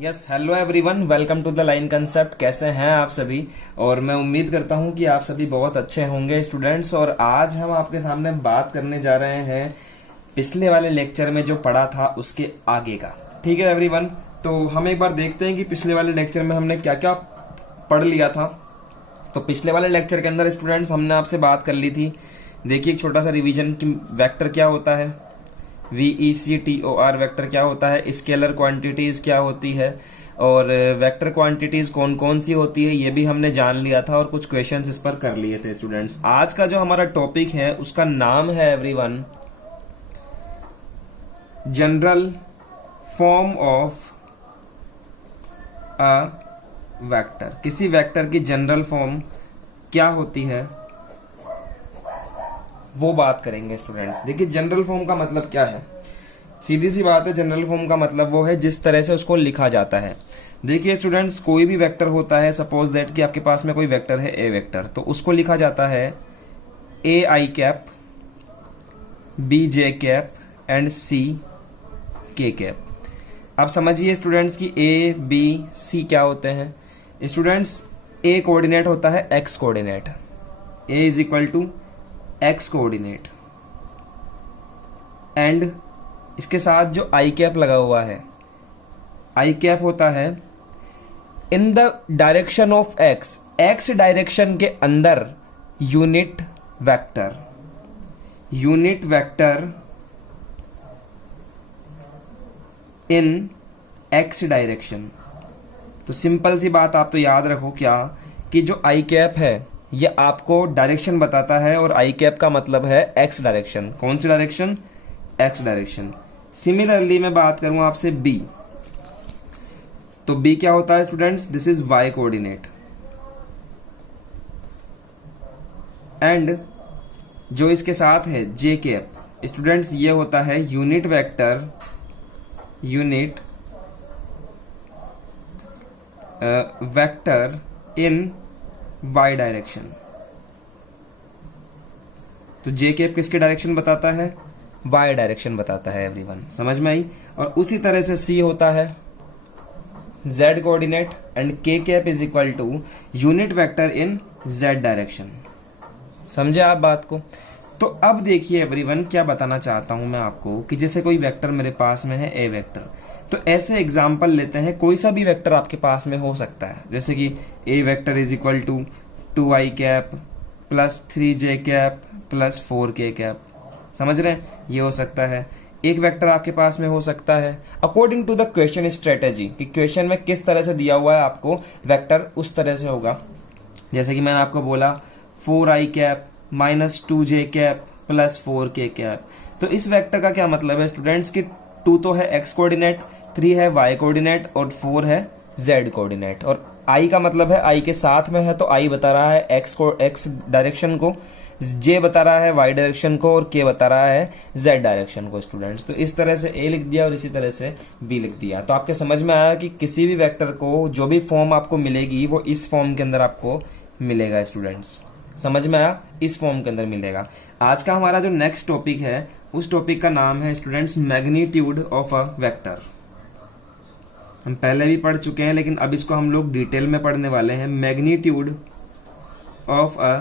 Yes, hello everyone, welcome to the line concept. कैसे हैं आप सभी? और मैं उम्मीद करता हूं कि आप सभी बहुत अच्छे होंगे स्टूडेंट्स। और आज हम आपके सामने बात करने जा रहे हैं पिछले वाले लेक्चर में जो पढ़ा था उसके आगे का। ठीक है एवरीवन, तो हम एक बार देखते हैं कि पिछले वाले लेक्चर में हमने क्या क्या पढ़ लिया था। तो पिछले वाले लेक्चर के अंदर स्टूडेंट्स हमने आपसे बात कर ली थी। देखिए एक छोटा सा रिवीजन कि वेक्टर क्या होता है, VECTOR वेक्टर क्या होता है, स्केलर क्वांटिटीज़ क्या होती है, और वेक्टर क्वांटिटीज़ कौन कौन सी होती है ये भी हमने जान लिया था और कुछ क्वेश्चंस इस पर कर लिए थे स्टूडेंट्स। आज का जो हमारा टॉपिक है उसका नाम है everyone general form of a vector. किसी वेक्टर की जनरल फॉर्म क्या होती है वो बात करेंगे स्टूडेंट्स। देखिए जनरल फॉर्म का मतलब क्या है, सीधी सी बात है। जनरल फॉर्म का मतलब वो है जिस तरह से उसको लिखा जाता है। देखिए स्टूडेंट्स, कोई भी वेक्टर होता है, सपोज दैट कि आपके पास में कोई वेक्टर है ए वेक्टर, तो उसको लिखा जाता है AI cap, BJ cap and CK cap. अब समझिए स्टूडेंट्स कि A, B, C क्या होते हैं। स्टूडेंट्स, A कोऑर्डिनेट होता है x coordinate, A is equal to x coordinate, and इसके साथ जो आई कैप लगा हुआ है, आई कैप होता है in the direction of x direction के अंदर यूनिट वेक्टर, यूनिट वेक्टर इन x डायरेक्शन। तो सिंपल सी बात आप तो याद रखो क्या, कि जो आई कैप है ये आपको डायरेक्शन बताता है, और आई कैप का मतलब है x डायरेक्शन। कौन सी डायरेक्शन? x direction. सिमिलरली मैं बात करूं आपसे b, तो b क्या होता है students? This is y coordinate, and जो इसके साथ है j कैप, स्टूडेंट्स ये होता है यूनिट वेक्टर, यूनिट वेक्टर इन y डायरेक्शन। तो j कैप किसके डायरेक्शन बताता है? y डायरेक्शन बताता है एवरीवन, समझ में आई। और उसी तरह से c होता है z coordinate, and k cap is equal to unit vector in z direction. समझे आप बात को? तो अब देखिए एवरीवन, क्या बताना चाहता हूं मैं आपको कि जैसे कोई वेक्टर मेरे पास में है a वेक्टर, तो ऐसे एग्जाम्पल लेते हैं। कोई सा भी वेक्टर आपके पास में हो सकता है, जैसे कि a vector is equal to 2i cap plus 3j cap plus 4k cap. समझ रहे हैं? ये हो सकता है। एक वेक्टर आपके पास में हो सकता है according to the question strategy, कि क्वेश्चन में किस तरह से दिया हुआ है आपको वेक्टर, उस तरह से होगा। जैसे कि मैंने आपको बोला 4i cap minus 2j cap plus 4k cap. तो इस वेक्टर का क्या मतलब है स्टूडेंट्स कि 2 तो है x कोऑर्डिनेट, 3 है y कोऑर्डिनेट और 4 है z कोऑर्डिनेट। और i का मतलब है i के साथ में है, तो i बता रहा है x डायरेक्शन को, j बता रहा है y डायरेक्शन को, और k बता रहा है z डायरेक्शन को स्टूडेंट्स। तो इस तरह से a लिख दिया और इसी तरह से b लिख दिया। तो आपके समझ में आया कि किसी भी वेक्टर को जो भी फॉर्म आपको मिलेगी वो इस फॉर्म के अंदर आपको मिलेगा स्टूडेंट्स। समझ में आया? इस फॉर्म के अंदर मिलेगा। आज का हमारा जो नेक्स्ट टॉपिक है उस टॉपिक का नाम है students magnitude of a vector. हम पहले भी पढ़ चुके हैं, लेकिन अब इसको हम लोग डिटेल में पढ़ने वाले हैं। मैग्नीट्यूड ऑफ अ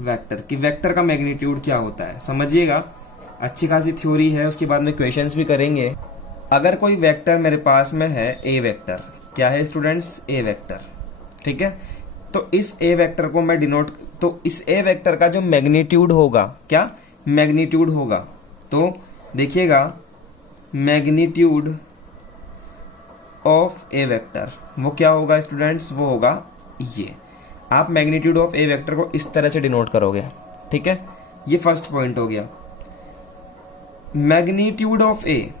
वेक्टर, कि वेक्टर का मैग्नीट्यूड क्या होता है, समझिएगा। अच्छी खासी थ्योरी है, उसके बाद में क्वेश्चंस भी करेंगे। अगर कोई वेक्टर मेरे पास में है ए वेक्टर, क्या है स्टूडेंट्स? ए वेक्टर, ठीक है। तो इस ए वेक्टर को मैं डिनोट, तो इस ए वेक्टर का जो मैग्नीट्यूड होगा, क्या मैग्नीट्यूड होगा, तो देखिएगा मैग्नीट्यूड ऑफ ए वेक्टर वो क्या होगा स्टूडेंट्स? वो होगा ये। आप मैग्नीट्यूड ऑफ ए वेक्टर को इस तरह से डिनोट करोगे, ठीक है। ये फर्स्ट पॉइंट हो गया। मैग्नीट्यूड ऑफ ए,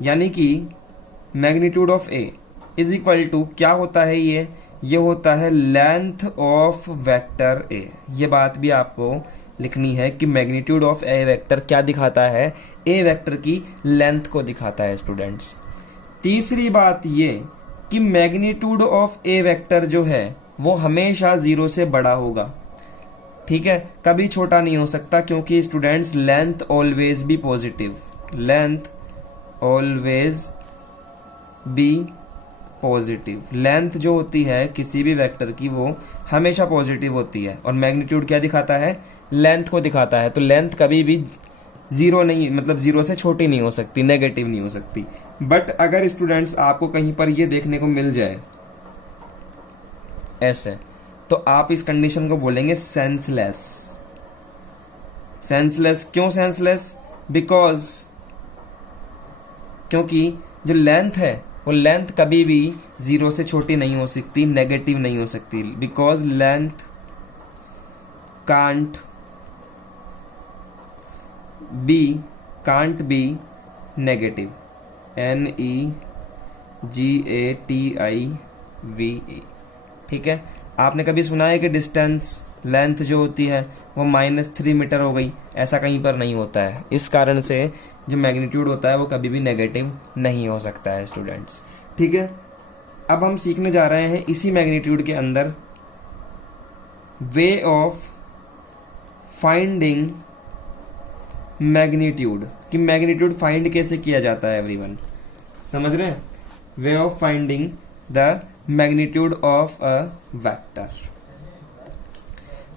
यानी कि magnitude of A is equal to क्या होता है? ये होता है लेंथ ऑफ वेक्टर ए। ये बात भी आपको लिखनी है कि मैग्नीट्यूड ऑफ ए वेक्टर क्या दिखाता है? ए वेक्टर की लेंथ को दिखाता है स्टूडेंट्स। तीसरी बात ये कि मैग्नीट्यूड ऑफ ए वेक्टर जो है वो हमेशा 0 से बड़ा होगा, ठीक है, कभी छोटा नहीं हो सकता, क्योंकि students length always be positive, length always be positive. Length जो होती है किसी भी वेक्टर की वो हमेशा पॉजिटिव होती है, और मैग्नीट्यूड क्या दिखाता है, लेंथ को दिखाता है। तो लेंथ कभी भी जीरो नहीं, मतलब जीरो से छोटी नहीं हो सकती, नेगेटिव नहीं हो सकती। बट अगर स्टूडेंट्स आपको कहीं पर ये देखने को मिल जाए ऐसे, तो आप इस कंडीशन को बोलेंगे सेंसलेस। सेंसलेस क्यों सेंसलेस? बिकॉज क्योंकि जो लेंथ है वो लेंथ कभी भी जीरो से छोटी नहीं हो सकती, नेगेटिव नहीं हो सकती। Because length can't be negative. NEGATIVE। ठीक है, आपने कभी सुना है कि डिस्टेंस, लेंथ जो होती है वो -3 मीटर हो गई? ऐसा कहीं पर नहीं होता है। इस कारण से जो मैग्नीट्यूड होता है वो कभी भी नेगेटिव नहीं हो सकता है स्टूडेंट्स। ठीक है, अब हम सीखने जा रहे हैं इसी मैग्नीट्यूड के अंदर वे ऑफ फाइंडिंग मैग्नीट्यूड, कि मैग्नीट्यूड फाइंड कैसे किया जाता है। एवरीवन समझ रहे हैं? Way of finding the magnitude of a vector.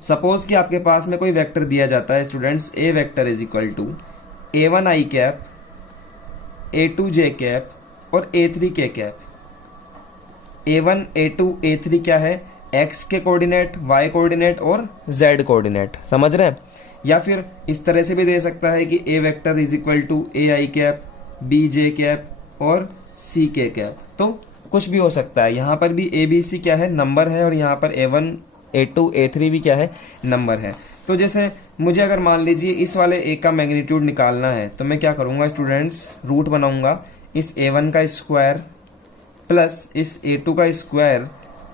Suppose कि आपके पास में कोई वेक्टर दिया जाता है students, A vector is equal to A1 i cap, A2 j cap और A3 k cap. A1 A2 A3 क्या है? x के कोऑर्डिनेट, y कोऑर्डिनेट और z कोऑर्डिनेट। समझ रहे हैं? या फिर इस तरह से भी दे सकता है कि A vector is equal to AI cap, B j cap और C k कैप। तो कुछ भी हो सकता है। यहाँ पर भी ABC क्या है? नंबर है, और यहाँ पर A1 A2 A3 भी क्या है? नंबर है। तो जैसे मुझे अगर मान लीजिए इस वाले A का मैग्नीट्यूड निकालना है, तो मैं क्या करूँगा स्टूडेंट्स, रूट बनाऊँगा इस A1 का स्क्वायर प्लस इस A2 का स्क्वायर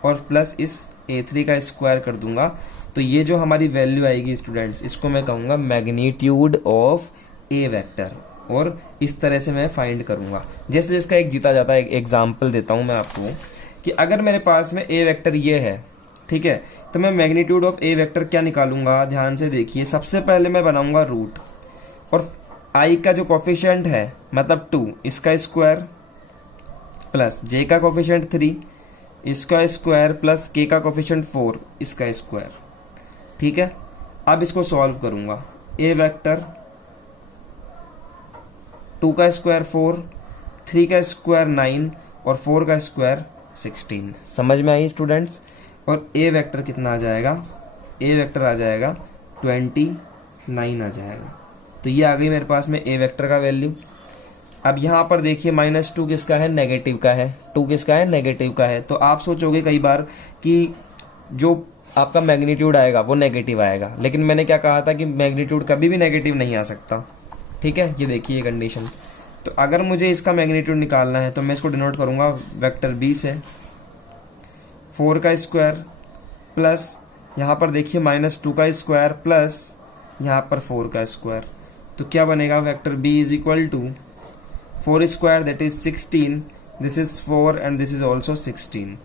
और प्लस इस A3 का स्क्वायर कर दूंगा। तो ये जो हमारी वैल्यू आएगी स्टूडेंट्स, इसको मैं कहूँगा मैग्नीट्यूड ऑफ A वेक्टर, और इस तरह से मैं फाइंड करूँगा। जैसे इसका एक जीता जाता है एक एग्जाम्पल देता हूँ मैं आपको, कि अगर मेरे पास में A वेक्टर ये है, ठीक है, तो मैं मैग्नीट्यूड ऑफ A वेक्टर क्या निकालूंगा? ध्यान से देखिए। सबसे पहले मैं बनाऊंगा रूट, और I का जो कोफिशिएंट है मतलब 2, इसका स्क्वायर प्लस J का कोफिशिएंट 3, इसका स्क्वायर प्लस K का कोफिशिएंट 4, इसका स्क्वायर। ठीक है, अब इसको सॉल्व करूंगा। A वेक्टर 2 का स्क्वायर 4, 3 का स्क्वायर 9 और 4 का स्क्वायर 16। समझ में आई स्टूडेंट्स? और A वेक्टर कितना आ जाएगा? A वेक्टर आ जाएगा 29 आ जाएगा। तो ये आ गई मेरे पास में A वेक्टर का वैल्यू। अब यहाँ पर देखिए -2 किसका है? नेगेटिव का है। 2 किसका है? नेगेटिव का है। तो आप सोचोगे कई बार कि जो आपका मैग्नीट्यूड आएगा वो नेगेटिव आएगा, लेकिन मैंने क्या कहा था कि मैग्नीट्यूड कभी भी नेगेटिव नहीं आ सकता। ठीक है, ये देखिए कंडीशन। तो अगर मुझे इसका मैग्नीट्यूड निकालना है तो मैं इसको डिनोट करूँगा वेक्टर B से। 4 का स्क्वायर प्लस यहाँ पर देखिए -2 का स्क्वायर प्लस यहाँ पर 4 का स्क्वायर। तो क्या बनेगा? Vector B is equal to 4 square that is 16, this is 4 and this is also 16।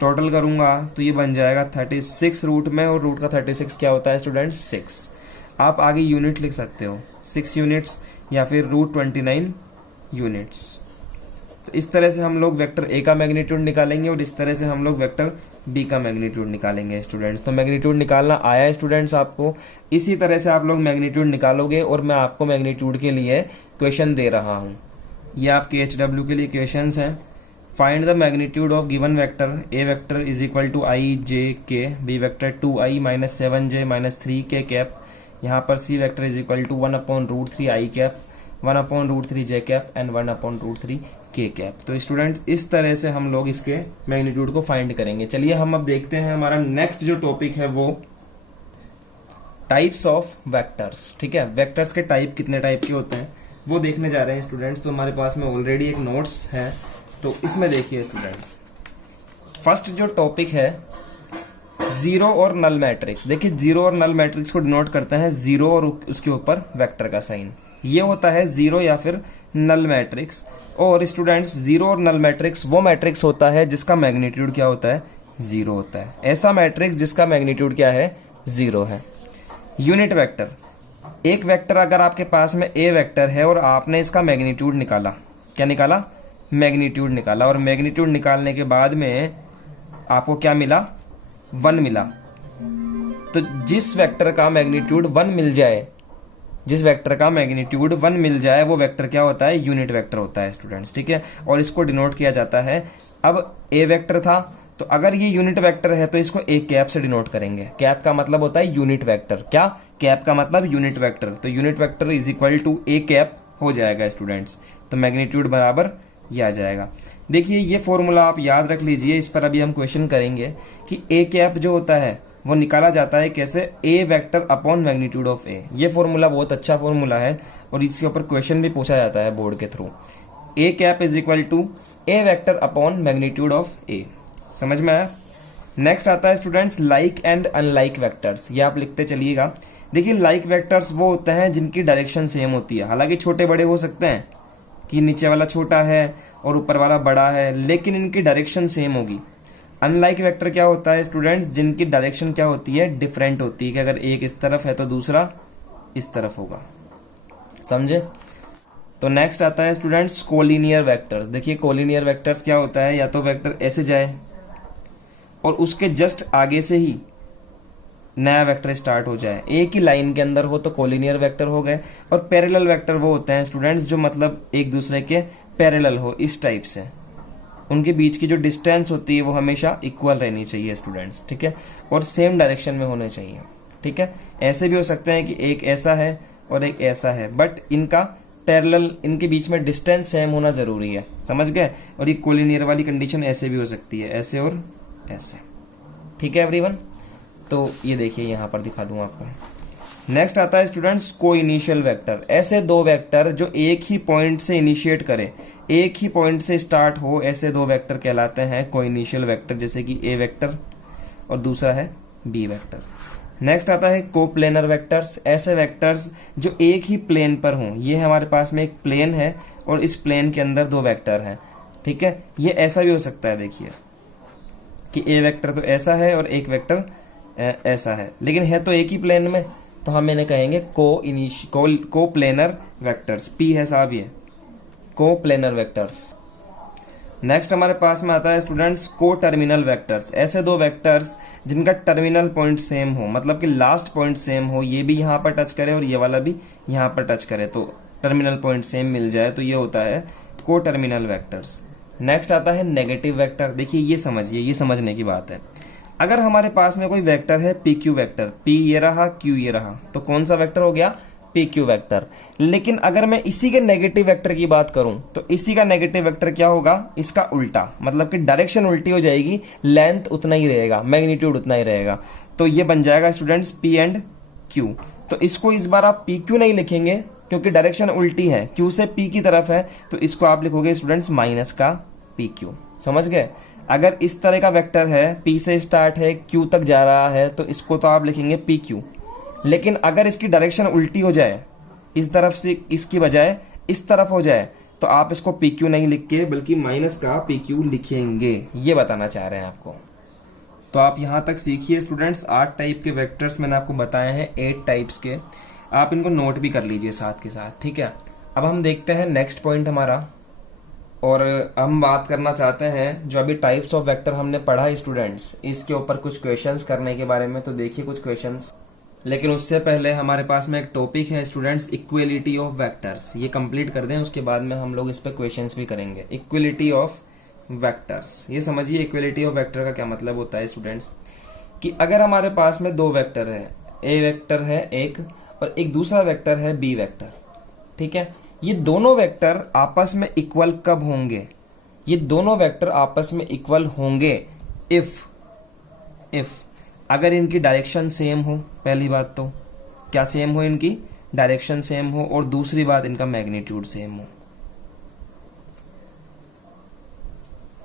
Total करूँगा तो ये बन जाएगा 36 रूट में, और रूट का 36 क्या होता है स्टूडेंट्स? 6। आप आगे यूनिट लिख सकते हो, 6 यूनिट्स या फिर √29 यूनिट्स। तो इस तरह से हम लोग वेक्टर A का मैग्नीट्यूड निकालेंगे, और इस तरह से हम लोग वेक्टर B का मैग्नीट्यूड निकालेंगे स्टूडेंट्स। तो मैग्नीट्यूड निकालना आया स्टूडेंट्स आपको? इसी तरह से आप लोग मैग्नीट्यूड निकालोगे, और मैं आपको मैग्नीट्यूड के लिए क्वेश्चन दे रहा हूँ। ये आपके HW के लिए क्वेश्चंस हैं। Find the magnitude of given vector. A vector is equal to I J K, B vector 2I - 7J - 3K cap. यहाँ पर C vector is equal to 1/√3 I cap, 1/√3 J cap and 1/√3 K cap. तो students इस तरह से हम लोग इसके magnitude को फाइंड करेंगे। चलिए हम अब देखते हैं हमारा नेक्स्ट जो टॉपिक है वो टाइप्स ऑफ वेक्टर्स। ठीक है, वेक्टर्स के टाइप कितने टाइप के होते हैं वो देखने जा रहे हैं स्टूडेंट्स। तो हमारे पास में ऑलरेडी एक नोट्स है, तो इसमें देखिए स्टूडेंट्स, फर्स्ट जो टॉपिक है जीरो और नल मैट्रिक्स। देखिए जीरो और नल मैट्रिक्स को डिनोट करते हैं जीरो और उसके ऊपर वेक्टर का साइन। ये होता है जीरो या फिर नल मैट्रिक्स। और स्टूडेंट्स जीरो और नल मैट्रिक्स वो मैट्रिक्स होता है जिसका मैग्नीट्यूड क्या होता है? जीरो होता है। ऐसा मैट्रिक्स जिसका मैग्नीट्यूड क्या है? जीरो है। यूनिट वेक्टर, एक वेक्टर अगर आपके पास में A वेक्टर है और आपने इसका मैग्नीट्यूड निकाला, क्या निकाला? मैग्नीट्यूड निकाला, और मैग्नीट्यूड निकालने के बाद में आपको क्या मिला, 1 मिला। तो जिस वेक्टर का मैग्नीट्यूड 1 मिल जाए, जिस वेक्टर का मैग्नीट्यूड 1 मिल जाए, वो वेक्टर क्या होता है, यूनिट वेक्टर होता है स्टूडेंट्स, ठीक है। और इसको डिनोट किया जाता है, अब ए वेक्टर था, तो अगर ये यूनिट वेक्टर है तो इसको ए कैप से डिनोट करेंगे। कैप का मतलब होता है यूनिट वेक्टर, क्या, कैप का मतलब यूनिट वेक्टर, तो unit vector is equal to A cap हो जाएगा स्टूडेंट्स। तो मैग्नीट्यूड बराबर ये आ जाएगा। देखिए ये फॉर्मूला आप याद रख लीजिए, इस पर अभी हम क्वेश्चन करेंगे कि ए कैप जो होता है वो निकाला जाता है कैसे, ए वेक्टर अपॉन मैग्नीट्यूड ऑफ ए। ये फॉर्मूला बहुत अच्छा फॉर्मूला है और इसके ऊपर क्वेश्चन भी पूछा जाता है बोर्ड के through. A cap is equal to A vector upon magnitude of A. समझ में आया। नेक्स्ट आता है students like and unlike vectors, ये आप लिखते चलिएगा। देखिए लाइक वेक्टर्स वो होते हैं जिनकी डायरेक्शन सेम होती है, हालांकि छोटे बड़े हो सकते हैं कि नीचे वाला छोटा है और ऊपर वाला बड़ा है, लेकिन इनकी डायरेक्शन सेम होगी। अनलाइक वेक्टर क्या होता है स्टूडेंट्स, जिनकी डायरेक्शन क्या होती है, डिफरेंट होती है, कि अगर एक इस तरफ है तो दूसरा इस तरफ होगा, समझे। तो नेक्स्ट आता है स्टूडेंट्स कोलिनियर वेक्टर्स। देखिए कोलिनियर वेक्टर्स क्या होता है, या तो वेक्टर ऐसे जाए और उसके जस्ट आगे से ही नया वेक्टर स्टार्ट हो जाए, एक ही लाइन के अंदर हो तो कोलिनियर वेक्टर हो गए। और पैरेलल वेक्टर वो होते हैं स्टूडेंट्स जो मतलब एक दूसरे के पैरेलल हो, इस टाइप से, उनके बीच की जो डिस्टेंस होती है वो हमेशा इक्वल रहनी चाहिए स्टूडेंट्स, ठीक है, और सेम डायरेक्शन में होने चाहिए, ठीक है। ऐसे भी हो सकते हैं कि एक ऐसा है और एक ऐसा है, बट इनका पैरेलल, इनके बीच में डिस्टेंस सेम होना जरूरी है, समझ गए। और ये कोलिनियर वाली कंडीशन ऐसे भी हो सकती है, ऐसे और ऐसे, ठीक है एवरीवन। तो ये देखिए यहाँ पर दिखा दूँ आपको। नेक्स्ट आता है स्टूडेंट्स को इनिशियल वेक्टर। ऐसे दो वेक्टर जो एक ही पॉइंट से इनिशिएट करें, एक ही पॉइंट से स्टार्ट हो, ऐसे दो वेक्टर कहलाते हैं को इनिशियल वेक्टर, जैसे कि ए वेक्टर और दूसरा है बी वेक्टर। नेक्स्ट आता है कोप्लेनर वेक्टर्स। ऐसे वेक्टर्स जो एक ही प्लेन पर हों, ये हमारे पास में एक प्लेन है और इस प्लेन के अंदर दो वेक्टर हैं, ठीक है। ये ऐसा भी हो सकता है, देखिए कि ए वेक्टर तो ऐसा है और एक वेक्टर ऐसा है, लेकिन है तो एक ही प्लेन में, तो हम इन्हें कहेंगे को प्लेनर वेक्टर्स। पी है साहब ये को प्लेनर वेक्टर्स। नेक्स्ट हमारे पास में आता है स्टूडेंट्स को टर्मिनल वेक्टर्स। ऐसे दो वेक्टर्स जिनका टर्मिनल पॉइंट सेम हो, मतलब कि लास्ट पॉइंट सेम हो, ये भी यहाँ पर टच करे और ये वाला भी यहाँ पर टच करे, तो टर्मिनल पॉइंट सेम मिल जाए, तो ये होता है को टर्मिनल वेक्टर्स। नेक्स्ट आता है नेगेटिव वेक्टर। देखिए ये समझिए, ये समझने की बात है। अगर हमारे पास में कोई वेक्टर है पी क्यू वेक्टर, पी ये रहा क्यू ये रहा, तो कौन सा वेक्टर हो गया, पी क्यू वेक्टर। लेकिन अगर मैं इसी के नेगेटिव वेक्टर की बात करूं तो इसी का नेगेटिव वेक्टर क्या होगा, इसका उल्टा, मतलब कि डायरेक्शन उल्टी हो जाएगी, लेंथ उतना ही रहेगा, मैग्नीट्यूड उतना ही रहेगा। तो ये बन जाएगा स्टूडेंट्स पी एंड क्यू। तो इसको इस बार आप पी क्यू नहीं लिखेंगे क्योंकि डायरेक्शन उल्टी है, क्यू से पी की तरफ है, तो इसको आप लिखोगे स्टूडेंट्स माइनस का पी क्यू। समझ गए। अगर इस तरह का वेक्टर है, पी से स्टार्ट है, क्यू तक जा रहा है, तो इसको तो आप लिखेंगे पी क्यू। लेकिन अगर इसकी डायरेक्शन उल्टी हो जाए, इस तरफ से इसकी बजाय इस तरफ हो जाए, तो आप इसको पी क्यू नहीं लिख के बल्कि माइनस का पी क्यू लिखेंगे। ये बताना चाह रहे हैं आपको। तो आप यहाँ तक सीखिए स्टूडेंट्स। 8 टाइप के वेक्टर्स मैंने आपको बताए हैं, 8 टाइप्स के। आप इनको नोट भी कर लीजिए साथ के साथ, ठीक है। अब हम देखते हैं नेक्स्ट पॉइंट हमारा, और हम बात करना चाहते हैं जो अभी टाइप्स ऑफ वेक्टर हमने पढ़ा है स्टूडेंट्स, इसके ऊपर कुछ क्वेश्चंस करने के बारे में। तो देखिए कुछ क्वेश्चंस, लेकिन उससे पहले हमारे पास में एक टॉपिक है स्टूडेंट्स इक्वलिटी ऑफ वेक्टर्स। ये कंप्लीट कर दें, उसके बाद में हम लोग इस पर क्वेश्चंस भी करेंगे। इक्वलिटी ऑफ वेक्टर्स, ये समझिए इक्वलिटी ऑफ वेक्टर का क्या मतलब होता है स्टूडेंट्स, कि अगर हमारे पास में दो वेक्टर है, ए वेक्टर है एक और एक दूसरा वेक्टर है बी वेक्टर, ठीक है। ये दोनों वेक्टर आपस में इक्वल कब होंगे, ये दोनों वेक्टर आपस में इक्वल होंगे इफ अगर इनकी डायरेक्शन सेम हो। पहली बात तो क्या सेम हो, इनकी डायरेक्शन सेम हो, और दूसरी बात इनका मैग्नीट्यूड सेम हो।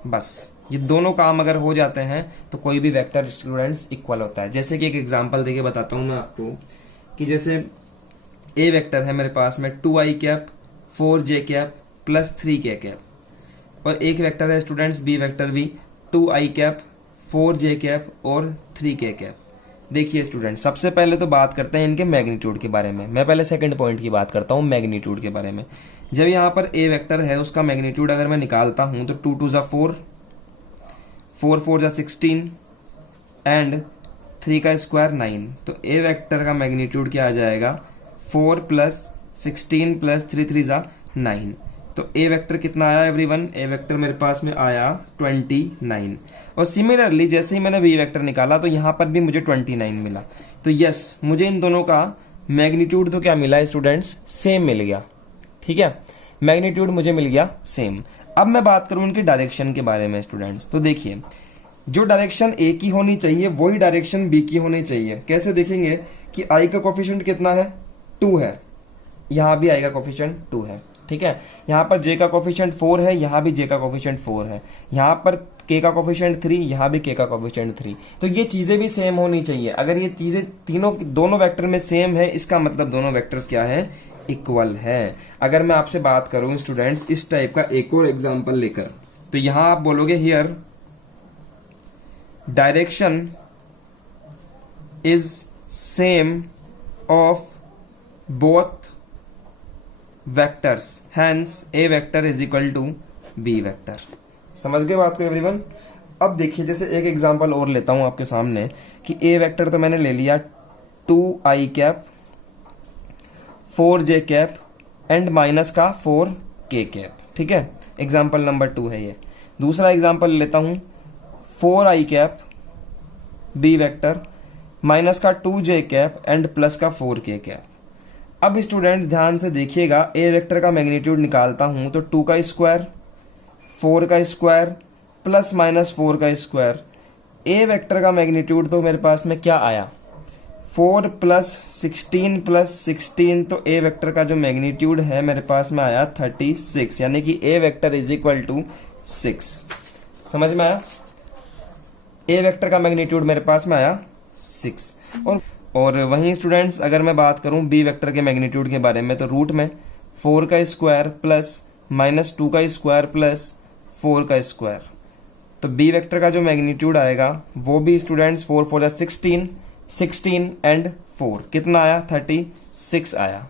बस ये दोनों काम अगर हो जाते हैं तो कोई भी वेक्टर स्टूडेंट्स इक्वल होता है। जैसे कि एक एग्जांपल देके बताता हूं मैं आपको, कि जैसे ए वेक्टर है मेरे पास में 2i cap 4j cap plus 3k cap, और एक वेक्टर है स्टूडेंट्स बी वेक्टर भी 2i कैप 4j कैप और 3k कैप। देखिए स्टूडेंट, सबसे पहले तो बात करते हैं इनके मैग्नीट्यूड के बारे में। मैं पहले सेकंड पॉइंट की बात करता हूँ मैग्नीट्यूड के बारे में। जब यहाँ पर ए वेक्टर है, उसका मैग्नीट्यूड अगर मैं निकालता हूँ तो 2 2 4, 4 4 16 एंड 3 का स्क्वायर 9। तो ए वेक्टर का मैग्नीट्यूड क्या आ जाएगा, 4 + 16 + 3 3 9। तो ए वेक्टर कितना आया एवरीवन, ए वेक्टर मेरे पास में आया 29। और सिमिलरली जैसे ही मैंने बी वेक्टर निकाला तो यहाँ पर भी मुझे 29 मिला। तो यस, मुझे इन दोनों का मैग्नीट्यूड तो क्या मिला स्टूडेंट्स, सेम मिल गया। ठीक है, मैग्नीट्यूड मुझे मिल गया सेम। अब मैं बात करूँ इनकी डायरेक्शन के बारे में स्टूडेंट्स, तो देखिए जो डायरेक्शन ए की होनी चाहिए वही डायरेक्शन बी की होनी चाहिए। कैसे देखेंगे कि आई का कोफिशिएंट कितना है, 2 है, यहाँ भी आई का कोफिशिएंट 2 है। ठीक है, यहाँ पर जे का कोफिशिएंट 4 है, यहाँ भी जे का कोफिशिएंट 4 है, यहाँ पर के का कोफिशिएंट 3, यहाँ भी के का कोफिशिएंट 3। तो ये चीज़ें भी सेम होनी चाहिए। अगर ये चीज़ें तीनों दोनों वेक्टर में सेम है, इसका मतलब दोनों वेक्टर्स क्या है, इक्वल है। अगर मैं आपसे बात करूं स्टूडेंट्स इस टाइप का एक और एग्जांपल लेकर, तो यहां आप बोलोगे here direction is same of both vectors, hence A vector is equal to B vector. समझ गए बात को एवरीवन। अब देखिए जैसे एक एग्जांपल और लेता हूं आपके सामने कि ए वेक्टर तो मैंने ले लिया 2i cap 4j cap and minus का 4k कैप। ठीक है, एग्जाम्पल नंबर 2 है ये। दूसरा एग्जाम्पल लेता हूं 4i cap B vector minus का 2j कैप एंड प्लस का 4k कैप। अब स्टूडेंट्स ध्यान से देखिएगा, ए वेक्टर का मैग्नीट्यूड निकालता हूं तो 2 का स्क्वायर 4 का स्क्वायर प्लस माइनस 4 का स्क्वायर। ए वेक्टर का मैग्नीट्यूड तो मेरे पास में क्या आया, 4 + 16 + 16। तो ए वेक्टर का जो मैग्नीट्यूड है मेरे पास में आया 36, यानी कि ए वेक्टर इज इक्वल टू 6। समझ में आया, ए वेक्टर का मैग्नीट्यूड मेरे पास में आया 6। और वहीं स्टूडेंट्स अगर मैं बात करूं बी वेक्टर के मैग्नीट्यूड के बारे में, तो रूट में 4 का स्क्वायर प्लस माइनस 2 का स्क्वायर प्लस 4 का स्क्वायर। तो बी वेक्टर का जो मैग्नीट्यूड आएगा वो भी स्टूडेंट्स 4 4 16, 16 एंड 4 कितना आया, 36 आया।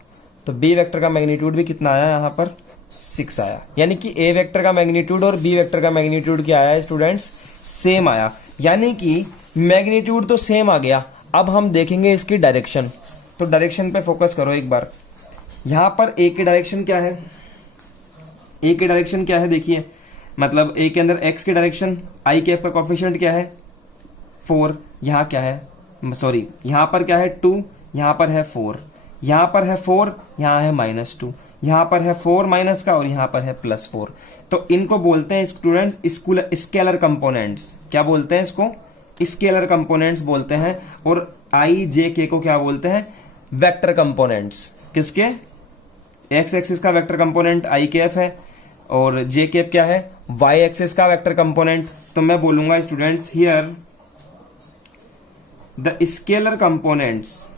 तो बी वेक्टर का मैग्नीट्यूड भी कितना आया, यहाँ पर 6 आया। यानी कि ए वेक्टर का मैग्नीट्यूड और बी वेक्टर का मैग्नीट्यूड क्या आया स्टूडेंट्स, सेम आया। यानी कि मैग्नीट्यूड तो सेम आ गया। अब हम देखेंगे इसकी डायरेक्शन। तो डायरेक्शन पे फोकस करो एक बार। यहाँ पर ए की डायरेक्शन क्या है, ए की डायरेक्शन क्या है देखिए, मतलब ए के अंदर एक्स की डायरेक्शन, आई कैप का कोफिशिएंट क्या है 4, यहाँ क्या है, सॉरी यहाँ पर क्या है 2, यहाँ पर है 4, यहाँ पर है 4, यहाँ है -2, यहाँ पर है 4 माइनस का और यहाँ पर है +4। तो इनको बोलते हैं स्टूडेंट स्केलर कंपोनेंट्स। क्या बोलते हैं इसको, स्केलर कंपोनेंट्स बोलते हैं। और आई जे के को क्या बोलते हैं, वेक्टर कंपोनेंट्स। किसके, एक्स एक्सिस का वेक्टर कंपोनेंट आई कैप है और जे कैप क्या है, वाई एक्सिस का वेक्टर कंपोनेंट। तो मैं बोलूंगा students here the scalar components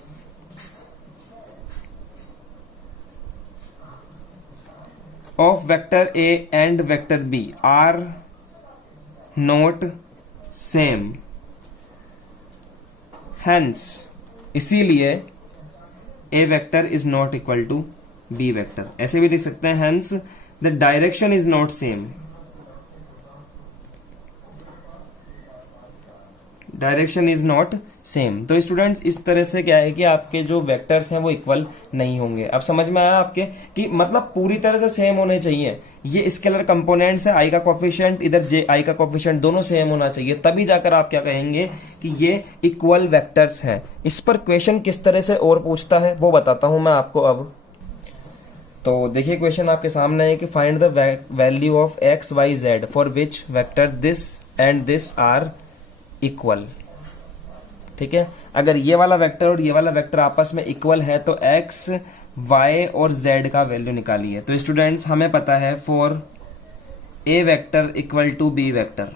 of vector A and vector B are not same, hence इसीलिए A vector is not equal to B vector। ऐसे भी लिख सकते हैं hence the direction is not same, direction is not same. तो students इस तरह से क्या है कि आपके जो वेक्टर्स हैं वो इक्वल नहीं होंगे। अब समझ में आया आपके कि मतलब पूरी तरह से सेम होने चाहिए। ये स्केलर कंपोनेंट्स है, आई का कोफिशिएंट इधर जे आई का कोफिशिएंट दोनों सेम होना चाहिए, तभी जाकर आप क्या कहेंगे कि ये इक्वल वेक्टर्स हैं। इस पर क्वेश्चन किस तरह से और पूछता है वो बताता हूं मैं आपको अब। तो देखिए क्वेश्चन आपके सामने है कि find the value of X Y Z for which vector this and this are equal. ठीक है, अगर ये वाला वेक्टर और ये वाला वेक्टर आपस में इक्वल है तो एक्स वाई और जेड का वैल्यू निकालिए। तो स्टूडेंट्स हमें पता है for A vector equal to B vector,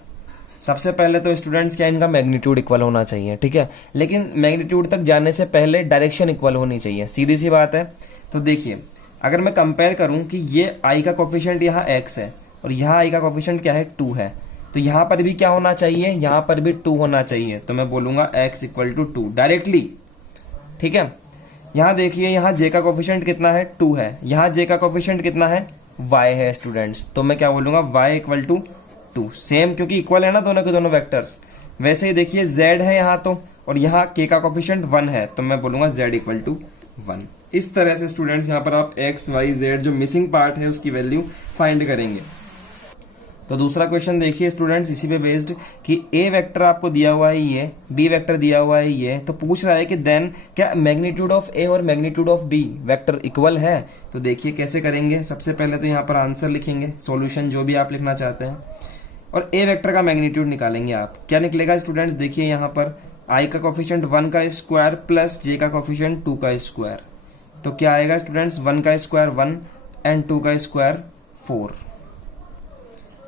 सबसे पहले तो स्टूडेंट्स क्या इनका मैग्नीट्यूड इक्वल होना चाहिए। ठीक है, लेकिन मैग्नीट्यूड तक जाने से पहले डायरेक्शन इक्वल होनी चाहिए, सीधी सी बात है। तो देखिए अगर मैं कंपेयर करूं कि ये आई का कोफिशिएंट यहाँ एक्स है और यहाँ आई का कोफिशिएंट क्या है 2 है, तो यहाँ पर भी क्या होना चाहिए, यहाँ पर भी 2 होना चाहिए, तो मैं बोलूंगा x इक्वल टू 2 डायरेक्टली। ठीक है, यहाँ देखिए, यहाँ j का कोफिशिएंट कितना है, 2 है, यहाँ j का कोफिशिएंट कितना है, y है स्टूडेंट्स, तो मैं क्या बोलूंगा y इक्वल टू 2, सेम, क्योंकि इक्वल है ना दोनों के दोनों वेक्टर्स। वैसे ही देखिए z है यहाँ तो, और यहाँ k का कोफिशिएंट 1 है, तो मैं बोलूंगा z इक्वल टू 1। इस तरह से स्टूडेंट्स यहाँ पर आप x y z जो मिसिंग पार्ट है उसकी वैल्यू फाइंड करेंगे। तो दूसरा क्वेश्चन देखिए स्टूडेंट्स, इसी पे बेस्ड कि a वेक्टर आपको दिया हुआ है ये, b वेक्टर दिया हुआ है ये, तो पूछ रहा है कि देन क्या मैग्नीट्यूड ऑफ a और magnitude of b vector equal है। तो देखिए कैसे करेंगे, सबसे पहले तो यहाँ पर आंसर लिखेंगे, सॉल्यूशन जो भी आप लिखना चाहते हैं, और a वेक्टर का मैग्नीट्यूड निकालेंगे आप। क्या निकलेगा स्टूडेंट्स, देखिए यहाँ पर i का कोफिशिएंट 1 का स्क्वायर प्लस j का कोफिशिएंट 2 का स्क्वायर, तो क्या आएगा स्टूडेंट्स, 1 का स्क्वायर 1 एंड 2 का स्क्वायर 4,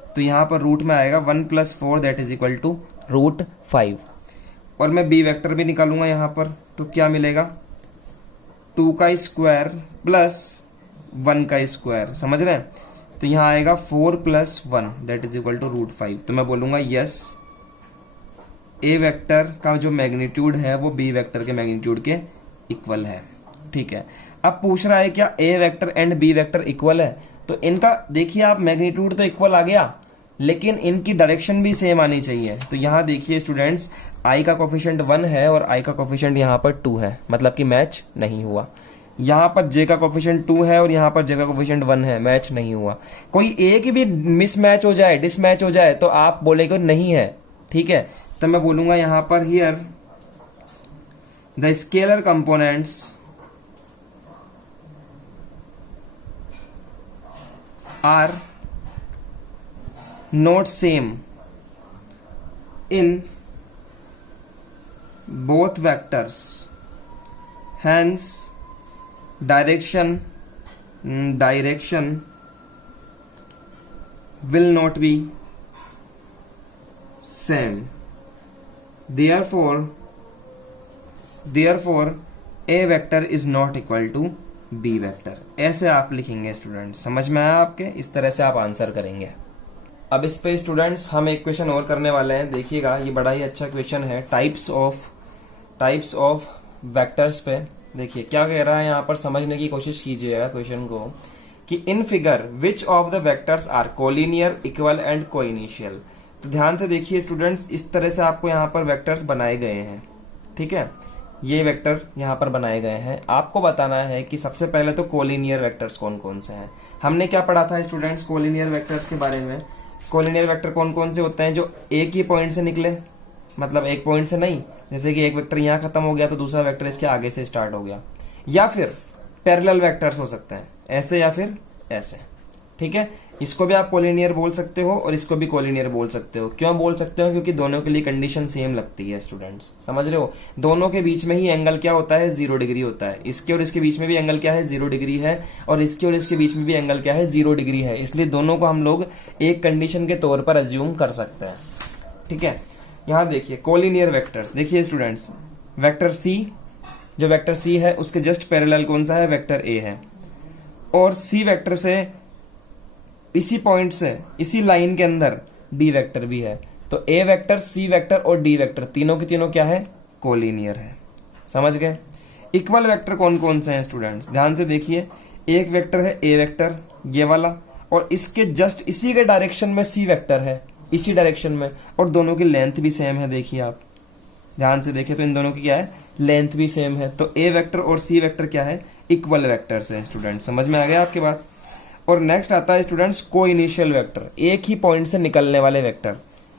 तो यहाँ पर रूट में आएगा 1 + 4 दैट इज इक्वल टू √5। और मैं b वेक्टर भी निकालूंगा यहाँ पर, तो क्या मिलेगा, 2 का स्क्वायर प्लस 1 का स्क्वायर, समझ रहे हैं, तो यहाँ आएगा 4 + 1 दैट इज इक्वल टू √5। तो मैं बोलूंगा यस, a वेक्टर का जो मैग्नीट्यूड है वो b वेक्टर के मैग्नीट्यूड के इक्वल है। ठीक है, अब पूछ रहा है क्या a vector and b vector equal है, तो इनका देखिए आप मैग्नीट्यूड तो इक्वल आ गया, लेकिन इनकी डायरेक्शन भी सेम आनी चाहिए। तो यहाँ देखिए स्टूडेंट्स, i का कोफिशिएंट 1 है और i का कोफिशिएंट यहाँ पर 2 है, मतलब कि मैच नहीं हुआ। यहाँ पर j का कोफिशिएंट 2 है और यहाँ पर j का कोफिशिएंट 1 है, मैच नहीं हुआ। कोई एक भी मिसमैच हो जाए, डिसमैच हो जाए, तो आप बोलेगे नहीं है। ठीक है, तो मैं बोलूंगा यहाँ पर here the scalar components are not same in both vectors, hence direction will not be same, therefore a vector is not equal to b vector. ऐसे आप लिखेंगे स्टूडेंट्स, समझ में आया आपके, इस तरह से आप आंसर करेंगे। अब इस पे स्टूडेंट्स हम एक क्वेश्चन और करने वाले हैं, देखिएगा ये बड़ा ही अच्छा क्वेश्चन है, टाइप्स ऑफ वेक्टर्स पे। देखिए क्या कह रहा है यहाँ पर, समझने की कोशिश कीजिएगा क्वेश्चन को, कि in figure which of the vectors are collinear, equal and coinitial. तो ध्यान से देखिए स्टूडेंट्स, इस तरह से आपको यहाँ पर वेक्टर्स बनाए गए हैं। ठीक है, ये वेक्टर यहाँ पर बनाए गए हैं, आपको बताना है कि सबसे पहले तो कोलिनियर वेक्टर्स कौन कौन से हैं। हमने क्या पढ़ा था स्टूडेंट्स कोलिनियर वेक्टर्स के बारे में, कोलिनियर वेक्टर कौन कौन से होते हैं, जो एक ही पॉइंट से निकले, मतलब एक पॉइंट से नहीं, जैसे कि एक वेक्टर यहाँ खत्म हो गया तो दूसरा वेक्टर इसके आगे से स्टार्ट हो गया, या फिर पैरेलल वेक्टर्स हो सकते हैं, ऐसे या फिर ऐसे। ठीक है, इसको भी आप कोलिनियर बोल सकते हो और इसको भी कोलिनियर बोल सकते हो। क्यों बोल सकते हो, क्योंकि दोनों के लिए कंडीशन सेम लगती है स्टूडेंट्स, समझ रहे हो। दोनों के बीच में ही एंगल क्या होता है, 0 डिग्री होता है। इसके और इसके बीच में भी एंगल क्या है, 0 डिग्री है, और इसके और इसके बीच में भी एंगल क्या है, 0 डिग्री है। इसलिए दोनों को हम लोग एक कंडीशन के तौर पर अज्यूम कर सकते हैं। ठीक है, यहाँ देखिए कोलिनियर वेक्टर्स, देखिए स्टूडेंट्स, वेक्टर सी, जो वेक्टर सी है उसके जस्ट पैरेलल कौन सा है, वेक्टर ए है, और सी वेक्टर से इसी पॉइंट से, इसी लाइन के अंदर डी वेक्टर भी है। तो ए वेक्टर, सी वेक्टर और डी वेक्टर तीनों के तीनों क्या है, कोलिनियर है। समझ गए। इक्वल वेक्टर कौन कौन से हैं स्टूडेंट्स, ध्यान से देखिए, एक वेक्टर है ए वेक्टर, ये वाला, और इसके जस्ट इसी के डायरेक्शन में सी वेक्टर है, इसी डायरेक्शन में, और दोनों की लेंथ भी सेम है। देखिए आप ध्यान से देखिए तो इन दोनों की क्या है, लेंथ भी सेम है। तो ए वेक्टर और सी वेक्टर क्या है, इक्वल वेक्टर्स है स्टूडेंट। समझ में आ गया आपकी बात। और नेक्स्ट आता है स्टूडेंट्स को इनिशियल वेक्टर, एक ही पॉइंट से निकलने वाले वेक्टर।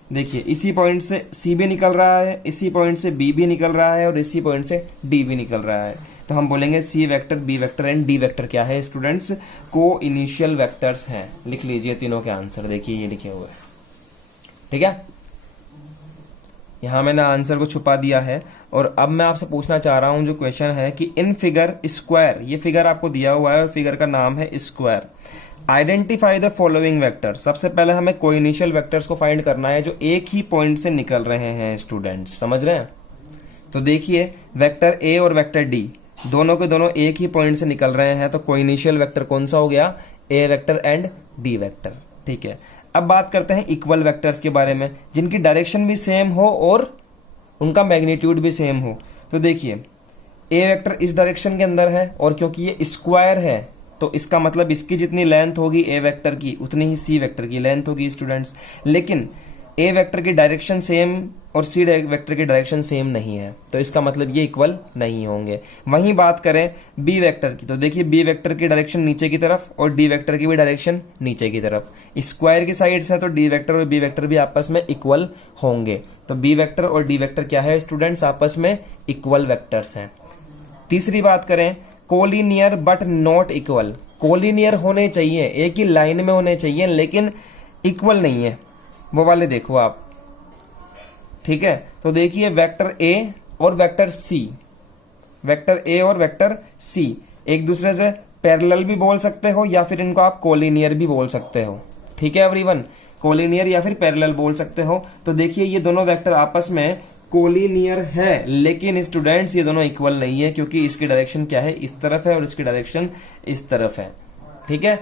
देखिए इसी पॉइंट से सी भी निकल रहा है, इसी पॉइंट से बी भी निकल रहा है, और इसी पॉइंट से डी भी निकल रहा है। तो हम बोलेंगे C vector, B vector and D vector क्या है स्टूडेंट्स, को इनिशियल वेक्टर्स हैं। लिख लीजिए तीनों के आंसर, देखिए ये लिखे हुए। ठीक है, यहाँ मैंने आंसर को छुपा दिया है। और अब मैं आपसे पूछना चाह रहा हूँ जो क्वेश्चन है कि इन फिगर स्क्वायर, ये फिगर आपको दिया हुआ है और फिगर का नाम है square. Identify the following vector. सबसे पहले हमें कोइनिशियल वेक्टर्स को फाइंड करना है जो एक ही पॉइंट से निकल रहे हैं स्टूडेंट्स, समझ रहे हैं। तो देखिए वेक्टर ए और वेक्टर डी दोनों के दोनों एक ही पॉइंट से निकल रहे हैं, तो कोइनिशियल वेक्टर कौन सा हो गया, ए वेक्टर एंड डी वेक्टर। ठीक है, अब बात करते हैं इक्वल वेक्टर्स के बारे में, जिनकी डायरेक्शन भी सेम हो और उनका मैग्नीट्यूड भी सेम हो। तो देखिए ए वेक्टर इस डायरेक्शन के अंदर है, और क्योंकि ये स्क्वायर है तो इसका मतलब इसकी जितनी लेंथ होगी ए वेक्टर की उतनी ही सी वेक्टर की लेंथ होगी स्टूडेंट्स। लेकिन ए वेक्टर की डायरेक्शन सेम और सी वेक्टर की डायरेक्शन सेम नहीं है, तो इसका मतलब ये इक्वल नहीं होंगे। वहीं बात करें बी वेक्टर की, तो देखिए बी वेक्टर की डायरेक्शन नीचे की तरफ और डी वेक्टर की भी डायरेक्शन नीचे की तरफ। स्क्वायर की साइड से तो डी वेक्टर और बी वेक्टर भी आपस में इक्वल होंगे। तो बी वेक्टर और डी वेक्टर क्या है स्टूडेंट्स, आपस में इक्वल वेक्टर्स हैं। तीसरी बात करें collinear but not equal. Collinear होने चाहिए, एक ही लाइन में होने चाहिए, लेकिन इक्वल नहीं है, वो वाले देखो आप। ठीक है, तो देखिए वेक्टर ए और वेक्टर सी, वेक्टर ए और वेक्टर सी एक दूसरे से पैरेलल भी बोल सकते हो या फिर इनको आप कोलिनियर भी बोल सकते हो। ठीक है एवरीवन, कोलिनियर या फिर पैरेलल बोल सकते हो। तो देखिए ये दोनों वेक्टर आपस में कोलिनियर है, लेकिन स्टूडेंट्स ये दोनों इक्वल नहीं है, क्योंकि इसकी डायरेक्शन क्या है, इस तरफ है और इसकी डायरेक्शन इस तरफ है। ठीक है,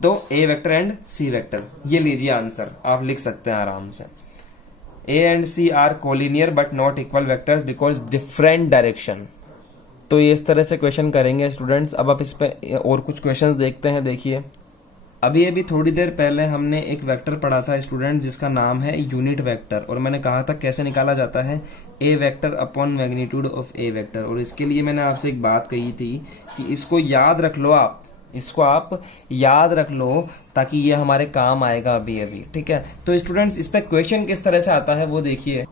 तो A vector and C vector, ये लीजिए आंसर आप लिख सकते हैं आराम से। A and C are collinear but not equal vectors because different direction. तो ये इस तरह से क्वेश्चन करेंगे स्टूडेंट्स। अब आप इस पे और कुछ क्वेश्चंस देखते हैं। देखिए अभी थोड़ी देर पहले हमने एक वेक्टर पढ़ा था स्टूडेंट जिसका नाम है यूनिट वेक्टर, और मैंने कहा था कैसे निकाला जाता है A vector upon magnitude of A vector. और इसके लिए मैंने आपसे एक बात कही थी कि इसको याद रख लो आप, इसको आप याद रख लो ताकि ये हमारे काम आएगा अभी अभी। ठीक है, तो स्टूडेंट्स इस पे क्वेश्चन किस तरह से आता है वो देखिए।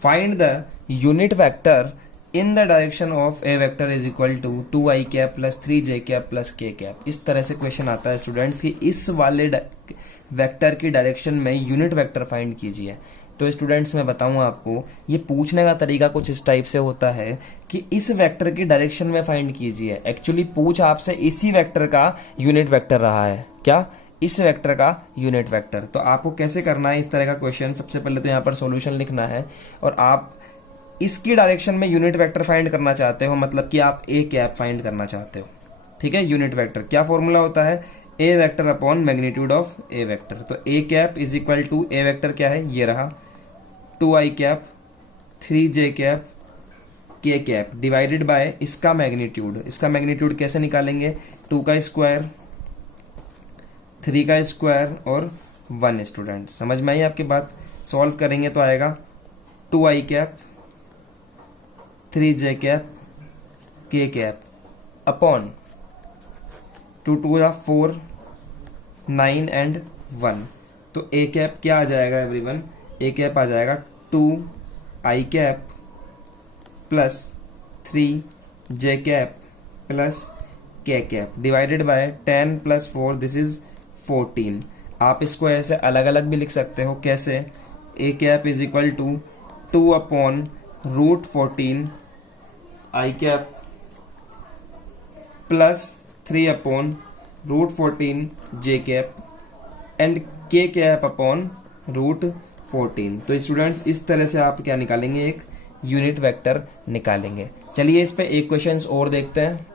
Find the unit vector in the direction of A vector is equal to 2i cap plus 3j cap plus k cap. इस तरह से क्वेश्चन आता है स्टूडेंट्स कि इस वाले वेक्टर की डायरेक्शन में यूनिट वेक्टर फाइंड कीजिए। तो स्टूडेंट्स मैं बताऊं आपको, ये पूछने का तरीका कुछ इस टाइप से होता है कि इस वेक्टर की डायरेक्शन में फाइंड कीजिए। एक्चुअली पूछ आपसे इसी वेक्टर का यूनिट वेक्टर रहा है, क्या, इस वेक्टर का यूनिट वेक्टर। तो आपको कैसे करना है इस तरह का क्वेश्चन, सबसे पहले तो यहाँ पर सॉल्यूशन लिखना है और आप इसकी डायरेक्शन में यूनिट वेक्टर फाइंड करना चाहते हो, मतलब कि आप ए कैप फाइंड करना चाहते हो। ठीक है, यूनिट वेक्टर क्या फॉर्मूला होता है, A vector upon magnitude of A vector. तो ए cap is equal to A vector क्या है, ये रहा 2i cap 3j cap k cap divided by इसका मैग्नीट्यूड। इसका मैग्नीट्यूड कैसे निकालेंगे, 2 का स्क्वायर 3 का स्क्वायर और 1। स्टूडेंट समझ में आई आपकी बात। सॉल्व करेंगे तो आएगा 2i cap 3j cap k cap upon 2 2 4 9 and 1। तो a कैप क्या आ जाएगा एवरीवन, a कैप आ जाएगा 2i cap plus 3j cap plus k cap divided bye 10 plus 4 this is 14। आप इसको ऐसे अलग अलग भी लिख सकते हो, कैसे, a cap is equal to 2 upon root 14 i cap plus 3 upon root 14 j cap and k cap upon root 14। तो स्टूडेंट्स इस तरह से आप क्या निकालेंगे, एक यूनिट वेक्टर निकालेंगे। चलिए इस पे एक क्वेश्चन और देखते हैं।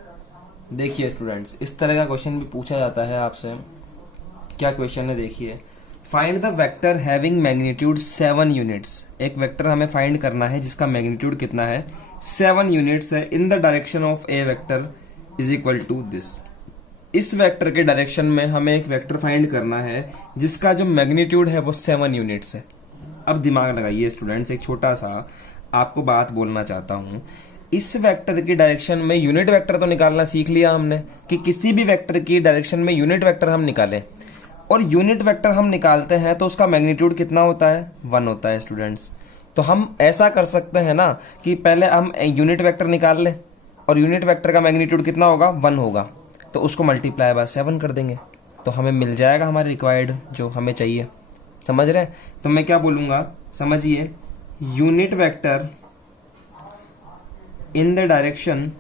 देखिए स्टूडेंट्स इस तरह का क्वेश्चन भी पूछा जाता है आपसे। क्या क्वेश्चन है देखिए, find the vector having magnitude 7 units. एक वेक्टर हमें फाइंड करना है जिसका मैग्नीट्यूड कितना है, 7 यूनिट्स है, in the direction of A vector is equal to this. इस वेक्टर के डायरेक्शन में हमें एक वेक्टर फाइंड करना है जिसका जो मैग्नीट्यूड है वो 7 यूनिट्स है। अब दिमाग लगाइए स्टूडेंट्स, एक छोटा सा आपको बात बोलना चाहता हूँ। इस वेक्टर की डायरेक्शन में यूनिट वेक्टर तो निकालना सीख लिया हमने कि किसी भी वेक्टर की डायरेक्शन में यूनिट वेक्टर हम निकालें, और यूनिट वेक्टर हम निकालते हैं तो उसका मैग्नीट्यूड कितना होता है, 1 होता है स्टूडेंट्स। तो हम ऐसा कर सकते हैं ना कि पहले हम यूनिट वेक्टर निकाल लें और यूनिट वेक्टर का मैग्नीट्यूड कितना होगा, 1 होगा, तो उसको मल्टीप्लाई बाय 7 कर देंगे तो हमें मिल जाएगा हमारे रिक्वायर्ड जो हमें चाहिए। समझ रहे हैं? तो मैं क्या बोलूँगा, समझिए, unit vector in the direction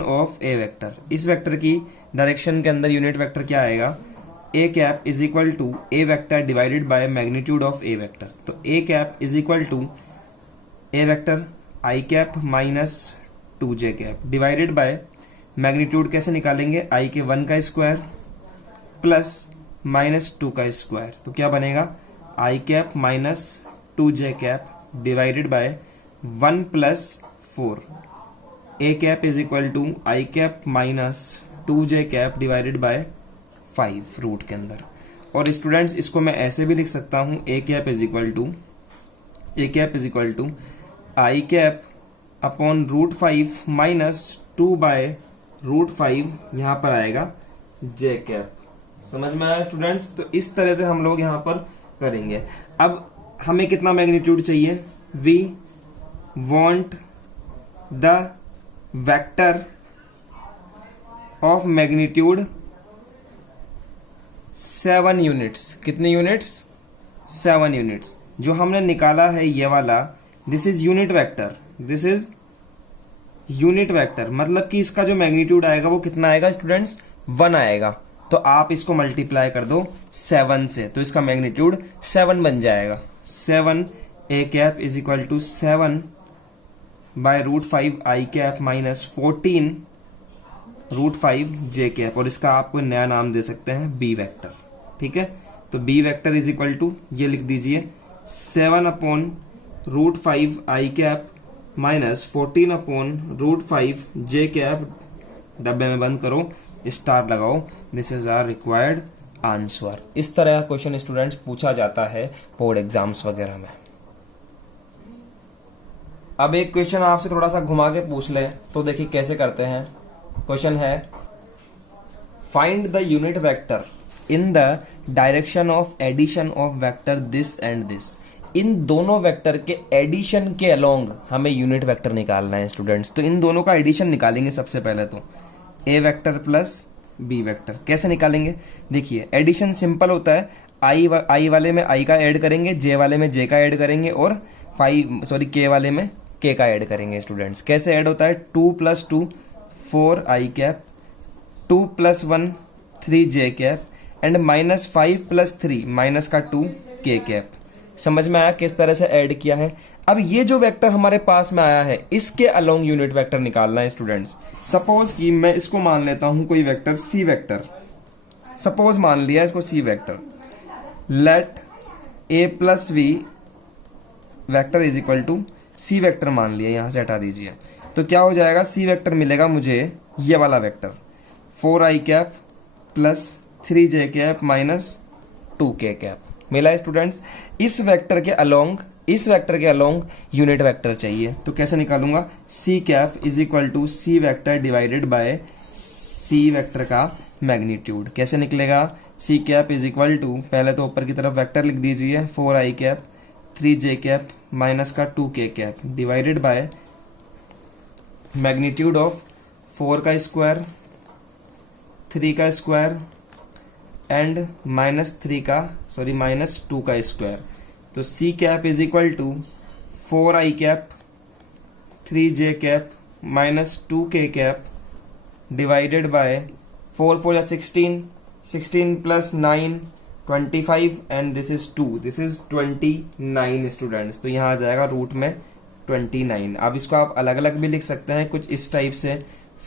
of A vector. इस वेक्टर की डायरेक्शन के अंदर यूनिट वेक्टर क्या आएगा, a cap is equal to A vector divided by magnitude of A vector. तो ए cap is equal to A vector i cap minus 2j cap divided by magnitude कैसे निकालेंगे, आई के 1 का स्क्वायर प्लस माइनस 2 का square, तो क्या बनेगा i cap minus 2j cap divided by 1 plus 4 a cap is equal to i cap minus 2j cap divided by 5 root के अंदर। और स्टूडेंट्स इसको मैं ऐसे भी लिख सकता हूँ a cap is equal to i cap upon root 5 minus 2 by root 5, यहाँ पर आएगा जे कैप। समझ में आया स्टूडेंट्स? तो इस तरह से हम लोग यहाँ पर करेंगे। अब हमें कितना मैग्नीट्यूड चाहिए? We want the vector of magnitude 7 units. कितने यूनिट्स? 7 यूनिट्स। जो हमने निकाला है ये वाला, this is unit vector, this is unit vector, मतलब कि इसका जो मैग्नीट्यूड आएगा वो कितना आएगा स्टूडेंट्स? 1 आएगा। तो आप इसको मल्टीप्लाई कर दो 7 से, तो इसका मैग्नीट्यूड 7 बन जाएगा। 7 a cap is equal to 7 by root 5 I cap minus 14 root 5 J cap, और इसका आपको नया नाम दे सकते हैं बी वेक्टर। ठीक है, तो B vector is equal to, ये लिख दीजिए 7 अपॉन रूट 5 आई कैप माइनस 14 अपॉन रूट 5 जे कैप, डब्बे में बंद करो, स्टार लगाओ, this is our required answer. इस तरह का क्वेश्चन स्टूडेंट्स पूछा जाता है बोर्ड एग्जाम्स वगैरह में। अब एक क्वेश्चन आपसे थोड़ा सा घुमा के पूछ ले तो देखिए कैसे करते हैं। क्वेश्चन है find the unit vector in the direction of addition of vector this and this. इन दोनों वेक्टर के एडिशन के अलोंग हमें यूनिट वेक्टर निकालना है स्टूडेंट्स। तो इन दोनों का एडिशन निकालेंगे सबसे पहले, तो A vector plus B vector. कैसे निकालेंगे? देखिए एडिशन सिंपल होता है, आई वाले में आई का ऐड करेंगे, जे वाले में जे का ऐड करेंगे, और के वाले में के का ऐड करेंगे स्टूडेंट्स। कैसे ऐड होता है? 2 plus 2 4 I cap, 2 plus 1 3 J cap, and minus 5 plus 3 minus का 2 के कैप। समझ में आया किस तरह से ऐड किया है? अब ये जो वेक्टर हमारे पास में आया है इसके अलोंग यूनिट वेक्टर निकालना है स्टूडेंट्स। सपोज कि मैं इसको मान लेता हूं कोई वेक्टर सी वेक्टर, सपोज मान लिया इसको c vector. Let a plus v vector is equal to C vector मान लिया, यहां से हटा दीजिए। तो क्या हो जाएगा? सी वेक्टर मिलेगा मुझे ये वाला वेक्टर 4 आई cap plus 3 J cap minus 2 K cap मिला है स्टूडेंट्स। इस वेक्टर के अलोंग यूनिट वेक्टर चाहिए, तो कैसे निकालूंगा? C cap is equal to C vector divided by C vector का मैग्नीट्यूड। कैसे निकलेगा? C cap is equal to, पहले तो ऊपर की तरफ वेक्टर लिख दीजिए 4 आई कैप 3 जे कैप माइनस का 2 K cap divided by magnitude of 4 का स्क्वायर 3 का स्क्वायर एंड माइनस 2 का स्क्वायर। तो C cap is equal to 4 I cap 3 J cap minus 2 K cap divided by 4 4 16 16 plus 9 25 and this is 2, this is 29 students. तो यहाँ आ जाएगा root में 29। अब इसको आप अलग अलग भी लिख सकते हैं कुछ इस टाइप से,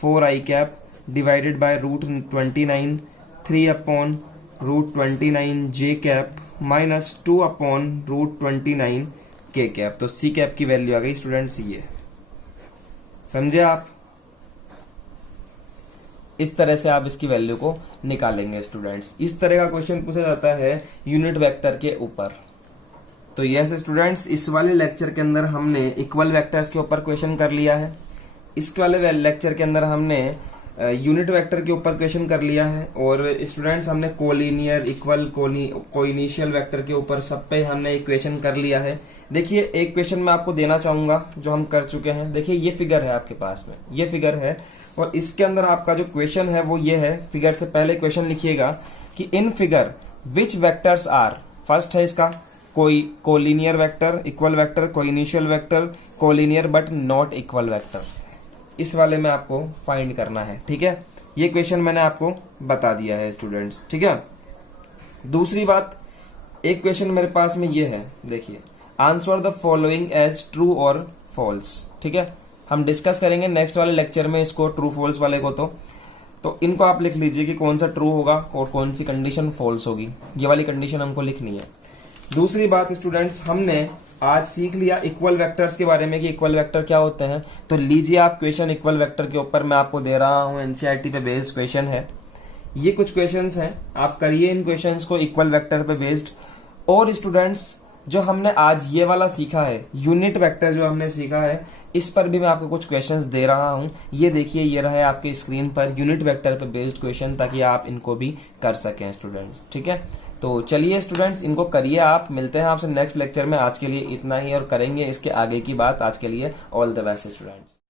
4 आई cap divided by root 29 3 upon root 29 j cap minus 2 upon root 29 k cap. तो सी कैप की वैल्यू आ गई स्टूडेंट्स ये, समझे आप? इस तरह से आप इसकी वैल्यू को निकालेंगे स्टूडेंट्स। इस तरह का क्वेश्चन पूछा जाता है यूनिट वेक्टर के ऊपर। तो यस स्टूडेंट्स, इस वाले लेक्चर के अंदर हमने इक्वल वेक्टर्स के ऊपर क्वेश्चन कर लिया है। इस वाले लेक्चर के अंदर हमने यूनिट वेक्टर के ऊपर क्वेश्चन कर लिया है, और स्टूडेंट्स हमने कोलिनियर इक्वल कोइनिशियल वेक्टर के ऊपर सब पे हमने इक्वेशन कर लिया है। देखिए एक क्वेश्चन मैं आपको देना चाहूंगा जो हम कर चुके हैं। देखिए ये फिगर है आपके पास में, ये फिगर है, और इसके अंदर आपका जो क्वेश्चन है वो ये है। फिगर से पहले क्वेश्चन लिखिएगा कि in figure which vectors are, first है इसका कोई collinear vector, equal vector, coinitial vector, collinear but not equal vector. इस वाले में आपको फाइंड करना है, ठीक है? ये क्वेश्चन मैंने आपको बता दिया है स्टूडेंट्स, ठीक है? दूसरी बात, एक क्वेश्चन मेरे पास में ये है, देखिए answer the following as true और फॉल्स, ठीक है? हम डिस्कस करेंगे नेक्स्ट वाले लेक्चर में इसको, ट्रू फॉल्स वाले को। तो तो इनको आप लिख लीजिए कि कौन सा ट्रू होगा और कौन सी कंडीशन फॉल्स होगी, ये वाली कंडीशन हमको लिखनी है। दूसरी बात स्टूडेंट्स, हमने आज सीख लिया इक्वल वेक्टर्स के बारे में कि इक्वल वेक्टर क्या होते हैं। तो लीजिए आप क्वेश्चन इक्वल वेक्टर के ऊपर मैं आपको दे रहा हूँ, एनसीईआरटी पे बेस्ड क्वेश्चन है। ये कुछ क्वेश्चंस हैं, आप करिए इन क्वेश्चंस को इक्वल वेक्टर पे बेस्ड। और स्टूडेंट्स जो हमने आज ये वाला सीखा है, यूनिट वेक्टर जो हमने सीखा है, इस पर भी मैं आपको कुछ क्वेश्चंस दे रहा हूं। ये देखिए, ये रहे आपके स्क्रीन पर यूनिट वेक्टर पे बेस्ड क्वेश्चन, ताकि आप इनको भी कर सकें स्टूडेंट्स। ठीक है, तो चलिए स्टूडेंट्स इनको करिए आप। मिलते हैं आपसे नेक्स्ट लेक्चर में। आज के लिए इतना ही और करेंगे इसके आगे की बात। आज के लिए ऑल द बेस्ट स्टूडेंट्स।